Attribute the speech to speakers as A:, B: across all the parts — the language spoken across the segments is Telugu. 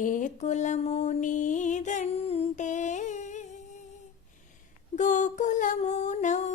A: ఏ కులము నీదంటే గోకులము నౌ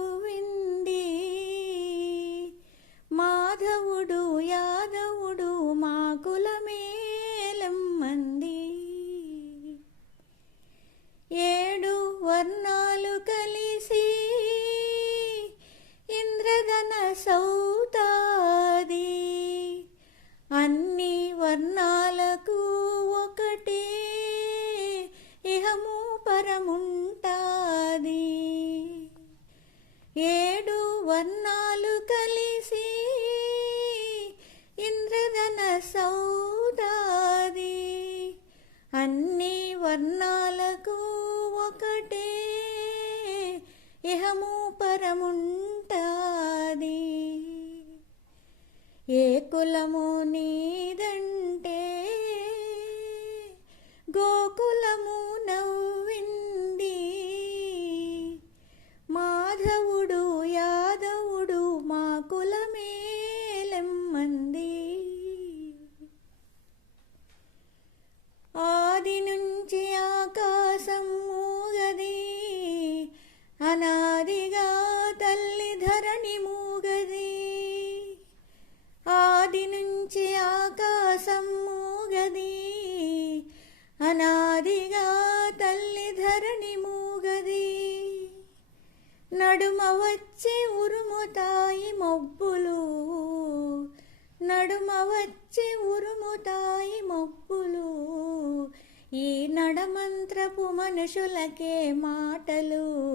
A: ఒకటే. ఇహము పరముంటాది. ఏ కులము తల్లి మూగదే మూగది ఆది నుంచి ఆకాశం మూగది. అనాదిగా తల్లి ధరణి మూగది. నడుమ వచ్చి ఉరుముతాయి మబ్బులు. నడుమ వచ్చి ఉరుముతాయి మబ్బులు. ఈ నడమంత్రపు మనుషులకే మాటలు.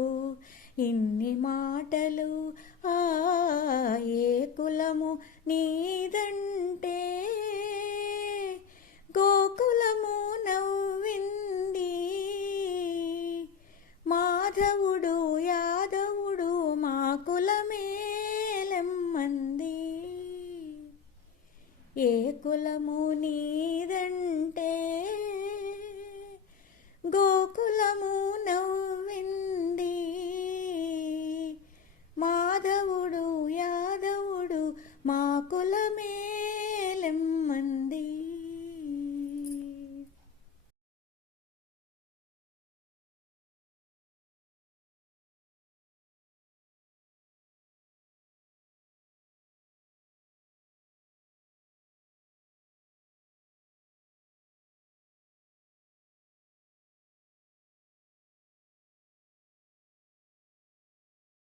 A: ఇన్ని మాటలు నీదంటే గోకులము నవ్వింది. మాధవుడు యాదవుడు మా కులమేలెమ్మంది ఏ కులము నీదంటే గోకులము నవ్వు